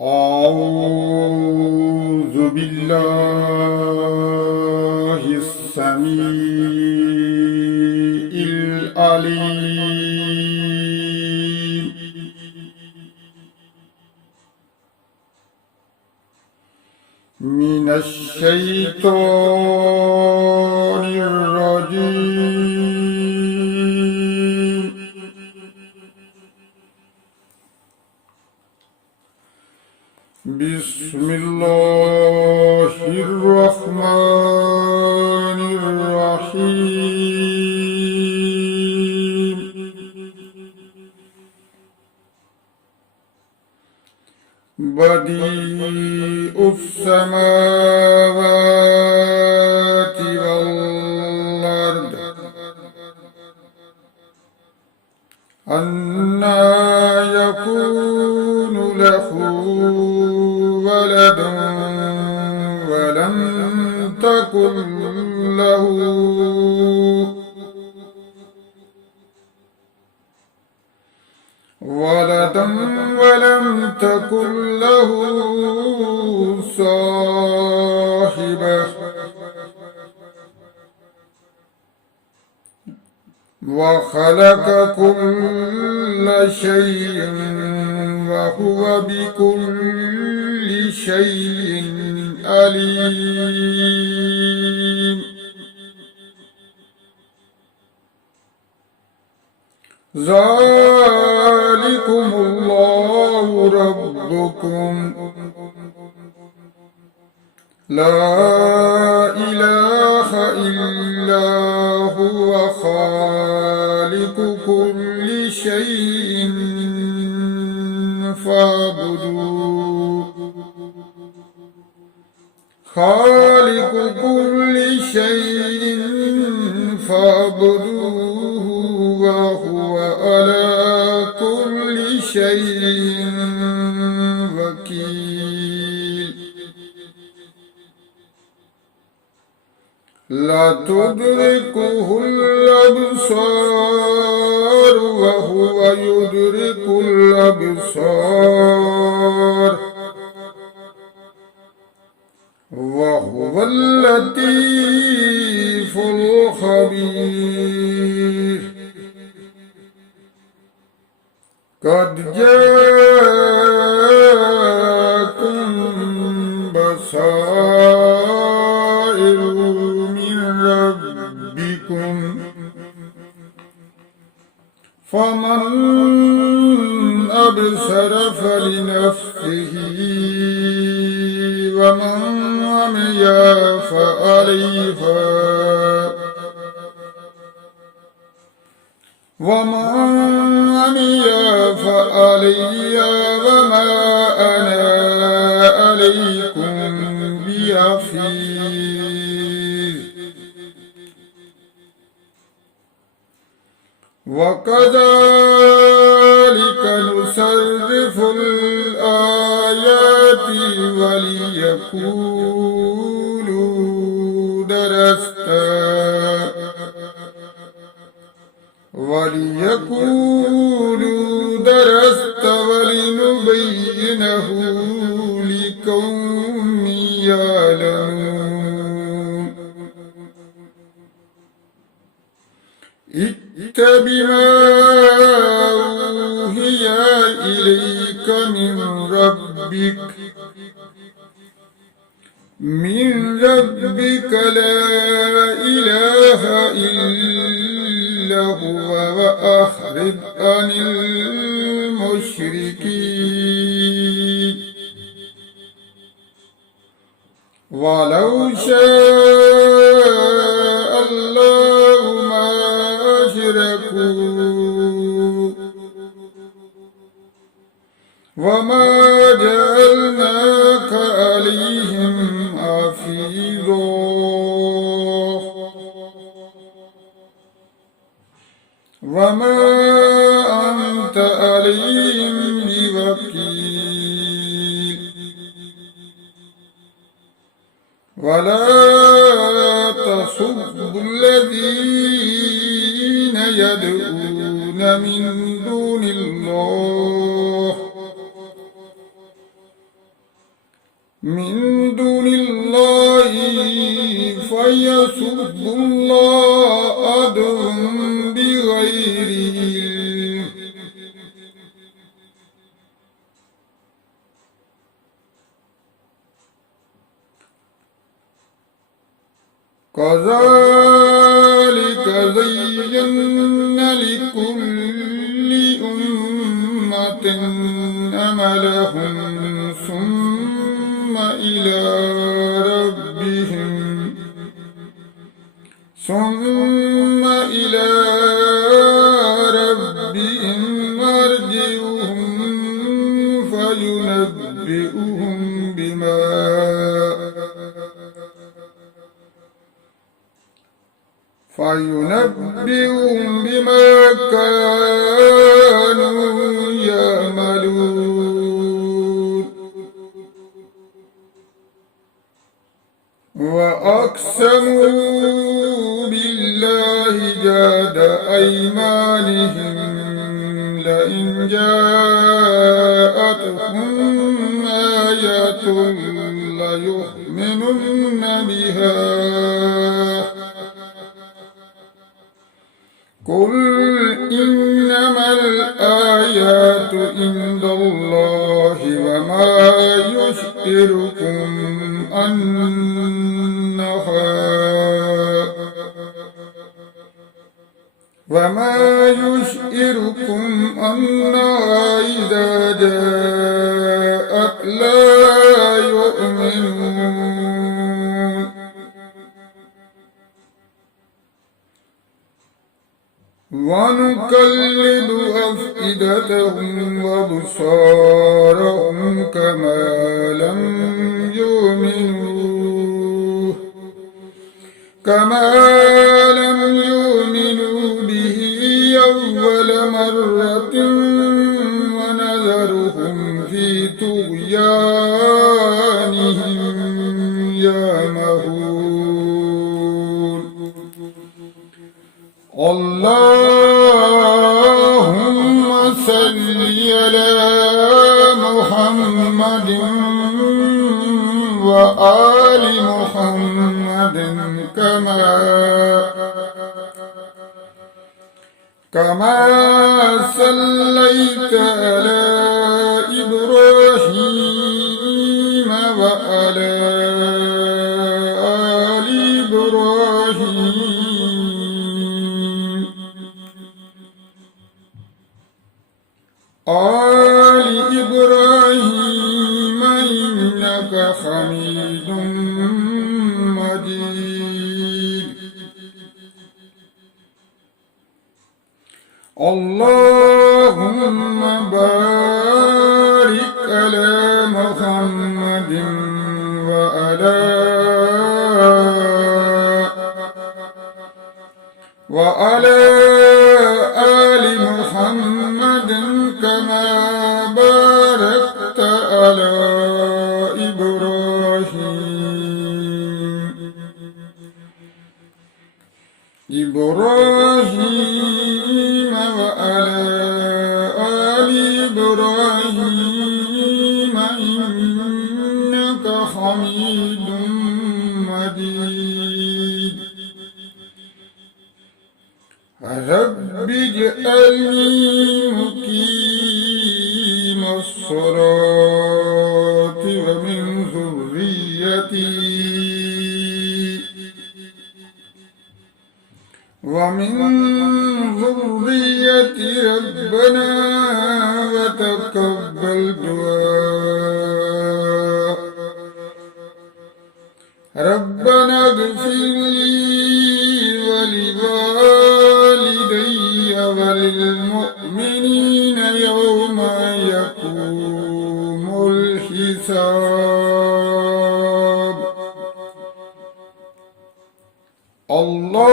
أعوذ بالله السميع العليم من الشيطان الرجيم. بسم الله الرحمن الرحيم. بديع السماوات والأرض أنى يكون له ولد ولم تكن له صاحبة وخلق كل شيء وهو بكل شيء عليم. ذلكم الله ربكم لا إله إلا هو خالق كل شيء فاعبدوه وهو على كل شيء وكيل. لا تدركه الأبصار وهو يدرك الأبصار وهو اللطيف الخبير. قد جاءكم بصائر من ربكم فمن أبصر فلنفسه ومن عمي فعليها وما أنا عليكم بحفيظ. وكذلك نصرف الآيات وليقولوا درست ولنبينه لقوم يعلمون. اتبع ما أوحي إليك من ربك لا إله إلا هو وأعرض عن المشركين. ولو شاء الله ما أشركوا وما جعلناك عليهم حفيظا وما أنت عليهم بوكيل. ولا تسبوا الذين يدعون من دون الله من دون الله فيسبوا الله عدوا بغير علم كذلك زينا لكل أمة عملهم ثم إلى ربهم مرجعهم فينبئهم بما كانوا يعملون وأقسموا بالله جهد أيمانهم لئن جاءتهم آية ليؤمنن بها قل إنما الآيات عند الله وما يشعركم أنها إذا جاءت لا يؤمنون ونقلب أفئدتهم وأبصارهم كما لم يؤمنوا به أول مرة ونذرهم في طغيانهم يعمهون اللهم صل على محمد وآل محمد كما صليت على إبراهيم وعلى آل إبراهيم إنك حميد مجيد اللهم بارك على محمد وعلى آل محمد كما باركت على إبراهيم وعلى آل إبراهيم إنك حميد مجيد رب اجعلني مقيم الصلاة ومن ذريتي ربنا وتقبل دعاء ربنا اغفر لي ولوالدي وللمؤمنين يوم يقوم الحساب اللهم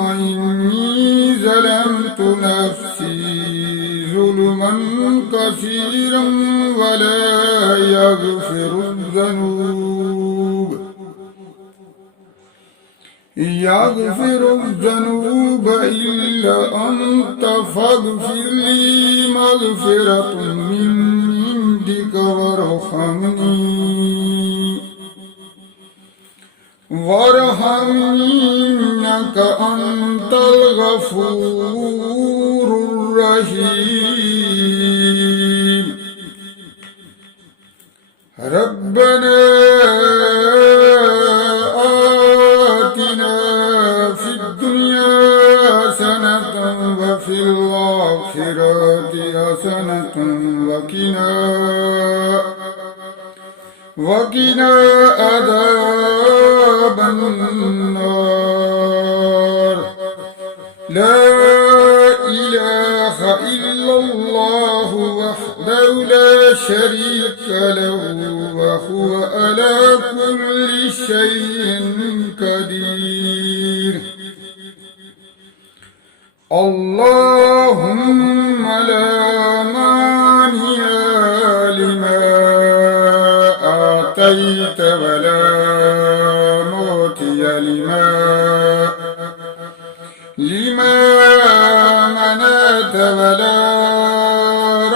إني ظلمت نفسي ظلما كثيرا ولا يغفر الذنوب إلا أنت فاغفر لي مغفرة منك بحمدك وارحمني إنك أنت الغفور الرحيم ربنا آتنا في الدنيا حسنة وفي الآخرة حسنة وقنا عذاب النار لا إله إلا الله وحده لا شريك له وهو على كل شيء قدير اللهم لا مانع لما أعطيت ولا معطي لما منعت ولا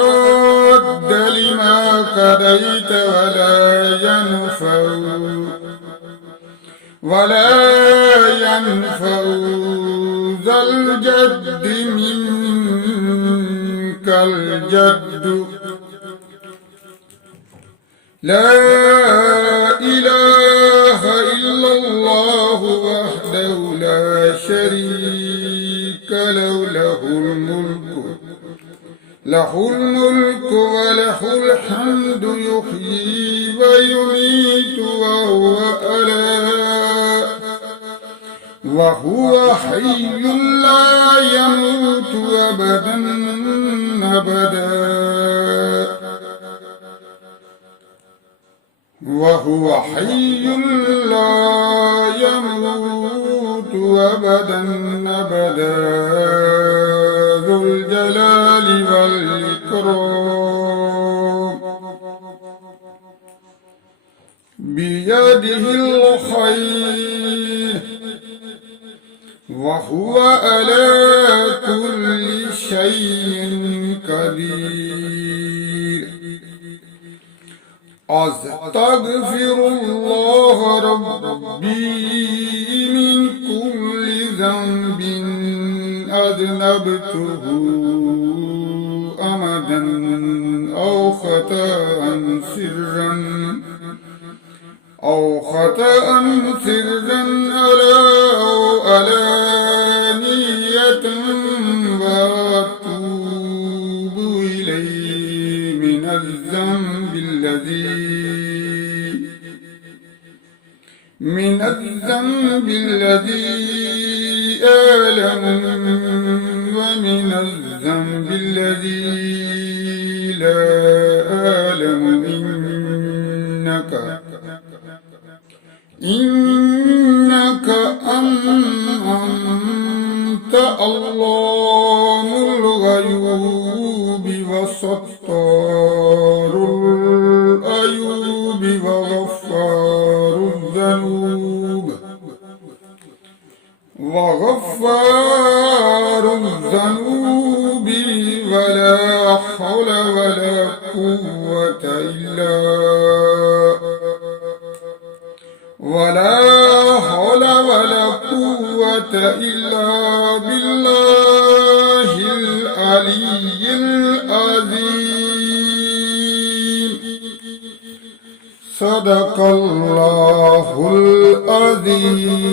رد لما قضيت ولا ينفع ذا الجد منك الجد لا إله إلا الله وحده لا شريك له له الملك وله الحمد يحيي ويميت وهو حي لا يموت أبدا وهو حي لا يموت أبدا ذو الجلال والإكرام بيده الخير وهو على كل شيء قدير أستغفر الله ربي من كل ذنب أذنبته أمدا أو خطأ سرا أو علانية وأتوب إليه من الذنب الذي أعلم ومن الذنب الذي لا أعلم إنك أنت علام الغيوب وستار العيوب وغفار الذنوب ولا حول ولا قوة إلا بالله العلي العظيم صدق الله العظيم.